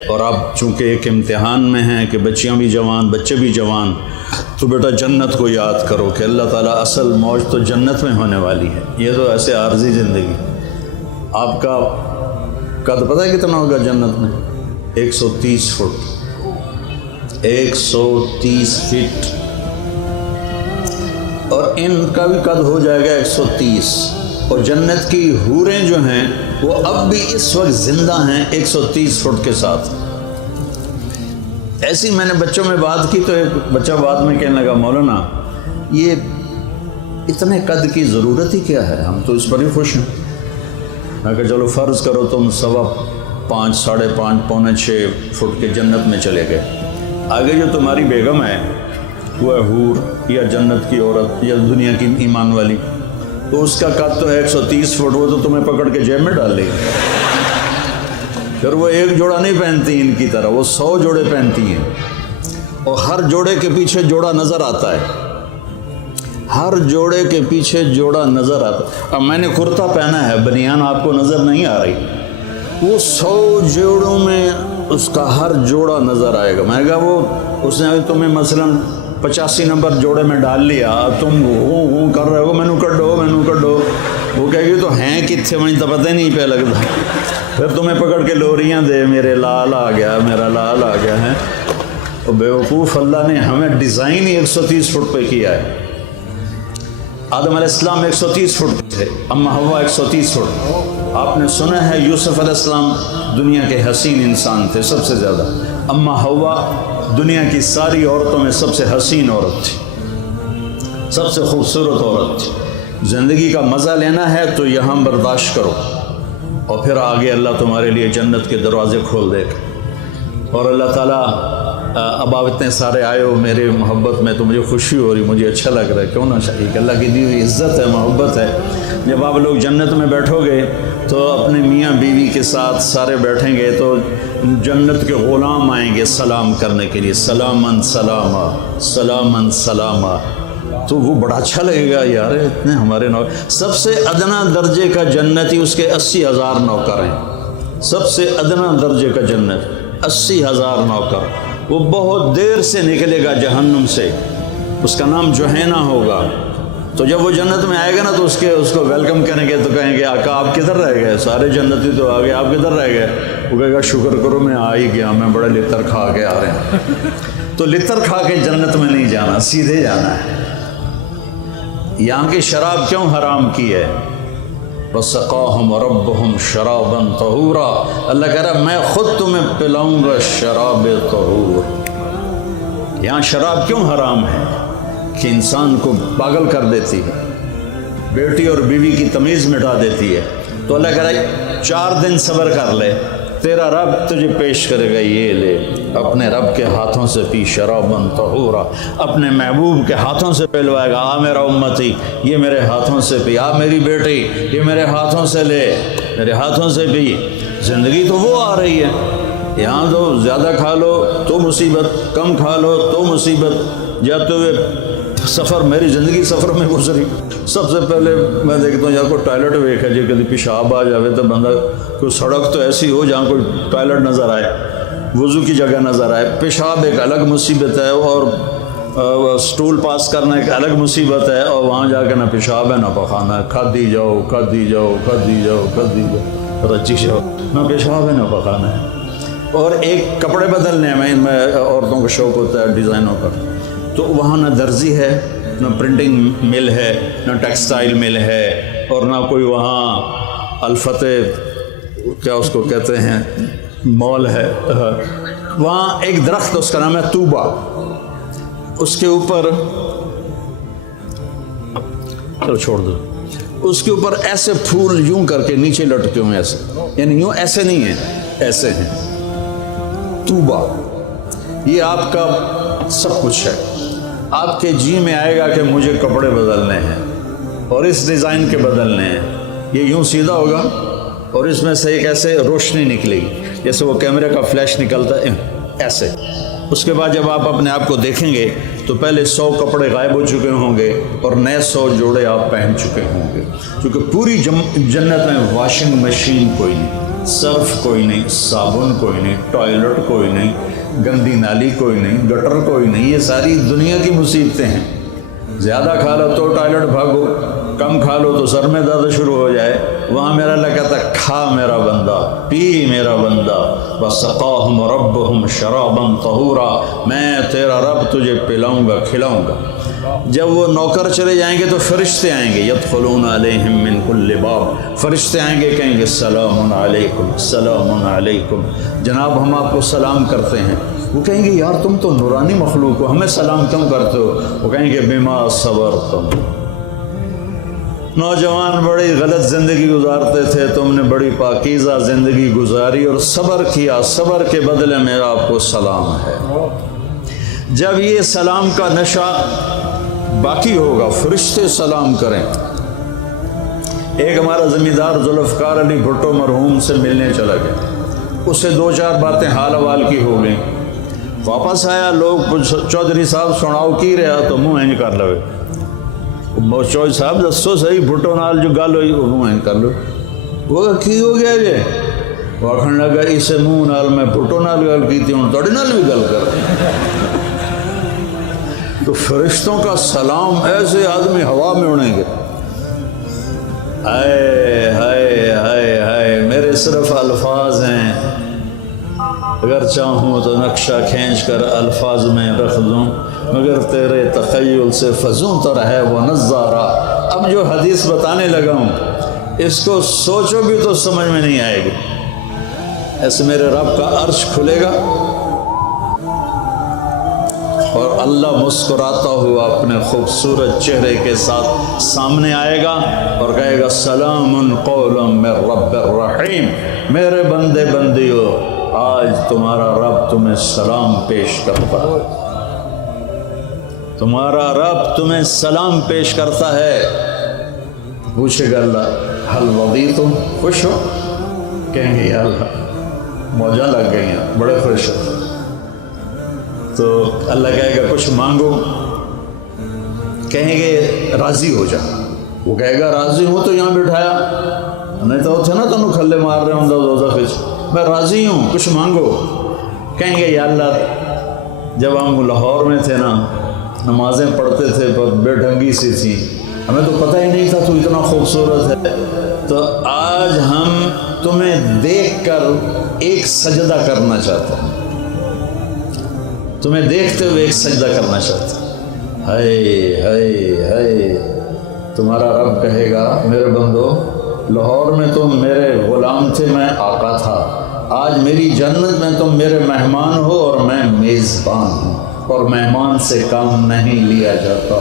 اور آپ چونکہ ایک امتحان میں ہیں کہ بچیاں بھی جوان بچے بھی جوان، تو بیٹا جنت کو یاد کرو کہ اللہ تعالیٰ اصل موج تو جنت میں ہونے والی ہے، یہ تو ایسے عارضی زندگی۔ آپ کا قد پتہ ہے کتنا ہوگا جنت میں؟ 130 فٹ، 130 فٹ، اور ان کا بھی قد ہو جائے گا 130۔ اور جنت کی حوریں جو ہیں وہ اب بھی اس وقت زندہ ہیں 130 فٹ کے ساتھ۔ ایسی میں نے بچوں میں بات کی تو ایک بچہ بعد میں کہنے لگا، مولانا یہ اتنے قد کی ضرورت ہی کیا ہے، ہم تو اس پر ہی خوش ہیں۔ میں کہا چلو فرض کرو تم 5.25 ساڑھے 5 پونے 6 فٹ کے جنت میں چلے گئے، آگے جو تمہاری بیگم ہے وہ ہے حور یا جنت کی عورت یا دنیا کی ایمان والی، تو اس کا قد تو ہے 130 فٹ، وہ تو تمہیں پکڑ کے جیب میں ڈال لے گی۔ پھر وہ ایک جوڑا نہیں پہنتی ان کی طرح، وہ 100 جوڑے پہنتی ہیں، اور ہر جوڑے کے پیچھے جوڑا نظر آتا ہے، ہر جوڑے کے پیچھے جوڑا نظر آتا ہے۔ اب میں نے کرتا پہنا ہے، بنیان آپ کو نظر نہیں آ رہی، وہ 100 جوڑوں میں اس کا ہر جوڑا نظر آئے گا۔ میں نے کہا وہ اس نے تمہیں مثلاً 85 نمبر جوڑے میں ڈال لیا، تم وہ کر رہے ہو، مینو کڈو، وہ کہے گی تو ہیں کتنے مجھے تو پتہ ہی نہیں پہ لگتا، پھر تمہیں پکڑ کے لوریاں دے، میرے لال آ گیا، میرا لال آ گیا ہے۔ اور بیوقوف اللہ نے ہمیں ڈیزائن ہی 130 فٹ پہ کیا ہے۔ آدم علیہ السلام 130 فٹ تھے، اما حوا 130 فٹ۔ آپ نے سنا ہے یوسف علیہ السلام دنیا کے حسین انسان تھے سب سے زیادہ، اما حوا دنیا کی ساری عورتوں میں سب سے حسین عورت تھی، سب سے خوبصورت عورت تھی۔ زندگی کا مزہ لینا ہے تو یہاں برداشت کرو، اور پھر آگے اللہ تمہارے لیے جنت کے دروازے کھول دے گا۔ اور اللہ تعالیٰ اب آپ اتنے سارے آئے ہو میرے محبت میں تو مجھے خوشی ہو رہی، مجھے اچھا لگ رہا ہے، کیوں نہ چاہیے کہ اللہ کی دی ہوئی عزت ہے، محبت ہے۔ جب آپ لوگ جنت میں بیٹھو گے تو اپنے میاں بیوی کے ساتھ سارے بیٹھیں گے تو جنت کے غلام آئیں گے سلام کرنے کے لیے، سلامن سلاما سلامن سلاما، تو وہ بڑا اچھا لگے گا، یار اتنے ہمارے نوکر۔ سب سے ادنا درجے کا جنتی اس کے 80,000 نوکر ہیں، سب سے ادنا درجے کا جنت 80,000 نوکر۔ وہ بہت دیر سے نکلے گا جہنم سے، اس کا نام جوہینا ہوگا۔ تو جب وہ جنت میں آئے گا نا تو اس کو ویلکم کریں گے تو کہیں گے آقا آپ کدھر رہ گئے، سارے جنتی تو آ گئے، آپ کدھر رہ گئے؟ وہ کہے گا شکر کرو میں آ ہی گیا، میں بڑے لطر کھا کے آ رہے ہیں۔ تو لطر کھا کے جنت میں نہیں جانا، سیدھے جانا ہے۔ یہاں کی شراب کیوں حرام کی ہے؟ وَسَقَاهُمْ رَبُّهُمْ شَرَابًا طَهُورًا، اللہ کہہ رہا میں خود تمہیں پلاؤں گا شراب طہور۔ یہاں شراب کیوں حرام ہے؟ کہ انسان کو پاگل کر دیتی ہے، بیٹی اور بیوی کی تمیز مٹا دیتی ہے۔ تو اللہ کہہ رہا ہے 4 دن صبر کر لے، تیرا رب تجھے پیش کرے گا، یہ لے اپنے رب کے ہاتھوں سے پی شرابً طہورا، اپنے محبوب کے ہاتھوں سے پلوائے گا، آ میرا امتی یہ میرے ہاتھوں سے پی، آ میری بیٹی یہ میرے ہاتھوں سے لے، میرے ہاتھوں سے پی۔ زندگی تو وہ آ رہی ہے، یہاں تو زیادہ کھا لو تو مصیبت، کم کھا لو تو مصیبت۔ جاتے ہوئے سفر، میری زندگی سفر میں گزری، سب سے پہلے میں دیکھتا ہوں یار کوئی ٹوائلٹ ویکھا جی، کبھی پیشاب آ جاوے تو بندہ، کوئی سڑک تو ایسی ہو جہاں کوئی ٹوائلٹ نظر آئے، وضو کی جگہ نظر آئے۔ پیشاب ایک الگ مصیبت ہے، اور سٹول پاس کرنا ایک الگ مصیبت ہے، اور وہاں جا کے نہ پیشاب ہے نہ پخانہ ہے، کھدی جاؤ رچی جاؤ، نہ پیشاب ہے نہ پخانہ ہے۔ اور ایک کپڑے بدلنے میں عورتوں کو شوق ہوتا ہے ڈیزائنوں کا، تو وہاں نہ درزی ہے، نہ پرنٹنگ مل ہے، نہ ٹیکسٹائل مل ہے، اور نہ کوئی وہاں الفتح کیا اس کو کہتے ہیں مال ہے۔ وہاں ایک درخت اس کا نام ہے طوبہ، اس کے اوپر چلو چھوڑ دو، اس کے اوپر ایسے پھول یوں کر کے نیچے لٹکے ہوئے، ایسے یعنی یوں ایسے نہیں ہیں، ایسے ہیں۔ طوبہ یہ آپ کا سب کچھ ہے، آپ کے جی میں آئے گا کہ مجھے کپڑے بدلنے ہیں اور اس ڈیزائن کے بدلنے ہیں، یہ یوں سیدھا ہوگا اور اس میں سے ایک ایسے روشنی نکلے گی جیسے وہ کیمرے کا فلیش نکلتا ہے ایسے۔ اس کے بعد جب آپ اپنے آپ کو دیکھیں گے تو پہلے 100 کپڑے غائب ہو چکے ہوں گے اور نئے 100 جوڑے آپ پہن چکے ہوں گے، کیونکہ پوری جنت میں واشنگ مشین کوئی نہیں۔ صرف کوئی نہیں، صابن کوئی نہیں، ٹوائلٹ کوئی نہیں، گندی نالی کوئی نہیں، گٹر کوئی نہیں، یہ ساری دنیا کی مصیبتیں ہیں۔ زیادہ کھا لو تو ٹوائلٹ بھاگو، کم کھا لو تو سر میں درد شروع ہو جائے۔ وہاں میرا اللہ کہتا کھا میرا بندہ، پی میرا بندہ، وَسَقَاهُمْ رَبُّهُمْ شَرَابًا طَهُورًا، میں تیرا رب تجھے پلاؤں گا، کھلاؤں گا۔ جب وہ نوکر چلے جائیں گے تو فرشتے آئیں گے، يَدْخُلُونَ عَلَيْهِمْ مِنْ كُلِّ بَابٍ، فرشتے آئیں گے، کہیں گے سلام علیکم، سلام علیکم، جناب ہم آپ کو سلام کرتے ہیں۔ وہ کہیں گے یار تم تو نورانی مخلوق ہو، ہمیں سلام کیوں کرتے ہو؟ وہ کہیں گے بما صبرتم، نوجوان بڑی غلط زندگی گزارتے تھے، تم نے بڑی پاکیزہ زندگی گزاری اور صبر کیا، صبر کے بدلے میں آپ کو سلام ہے۔ جب یہ سلام کا نشہ باقی ہوگا، فرشتے سلام کریں۔ ایک ہمارا زمیندار ذوالفقار علی بھٹو مرحوم سے ملنے چلا گیا، اس سے دو چار باتیں حال احوال کی ہو گئیں، واپس آیا، لوگ چودھری صاحب سناؤ کی رہا تو منہ اینج کر لوے، چودھری صاحب دسو صحیح بھٹو نال جو گل ہوئی وہ منہ اینج کر لو۔ وہ کی ہو گیا جی؟ وہ آخر لگا اسے منہ نال میں بھٹو نال گل کی تھی، ہوں تھوڑی نال بھی گل کر۔ تو فرشتوں کا سلام ایسے آدمی ہوا میں اڑیں گے، ہائے ہائے ہائے ہائے، میرے صرف الفاظ ہیں، اگر چاہوں تو نقشہ کھینچ کر الفاظ میں رکھ دوں، مگر تیرے تخیل سے فزوں تو رہے وہ نظارہ۔ اب جو حدیث بتانے لگا ہوں اس کو سوچو بھی تو سمجھ میں نہیں آئے گی۔ ایسے میرے رب کا عرش کھلے گا اور اللہ مسکراتا ہوا اپنے خوبصورت چہرے کے ساتھ سامنے آئے گا اور کہے گا سلام قولا من رب الرحیم، میرے بندے بندیو آج تمہارا رب تمہیں سلام پیش کرتا ہے، تمہارا رب تمہیں سلام پیش کرتا ہے۔ پوچھے گا اللہ حل رضیتم، خوش ہو؟ کہیں گے یا اللہ موجاں لگ گئی ہیں، بڑے خوش ہو۔ تو اللہ کہے گا کچھ مانگو، کہیں گے راضی ہو جا، وہ کہے گا راضی ہوں تو یہاں بٹھایا نہیں تو تھے نا تمہیں کھلے مار رہے ہوں دوزخ وچ، میں راضی ہوں کچھ مانگو۔ کہیں گے یا اللہ جب ہم لاہور میں تھے نا نمازیں پڑھتے تھے پر بے ڈھنگی سی تھی، ہمیں تو پتہ ہی نہیں تھا تو اتنا خوبصورت ہے، تو آج ہم تمہیں دیکھ کر ایک سجدہ کرنا چاہتے ہیں، تمہیں دیکھتے ہوئے ایک سجدہ کرنا چاہتے ہیں۔ ہائے ہائے ہائے، تمہارا رب کہے گا میرے بندو لاہور میں تم میرے غلام تھے، میں آقا تھا، آج میری جنت میں تم میرے مہمان ہو اور میں میزبان ہوں، اور مہمان سے کام نہیں لیا جاتا۔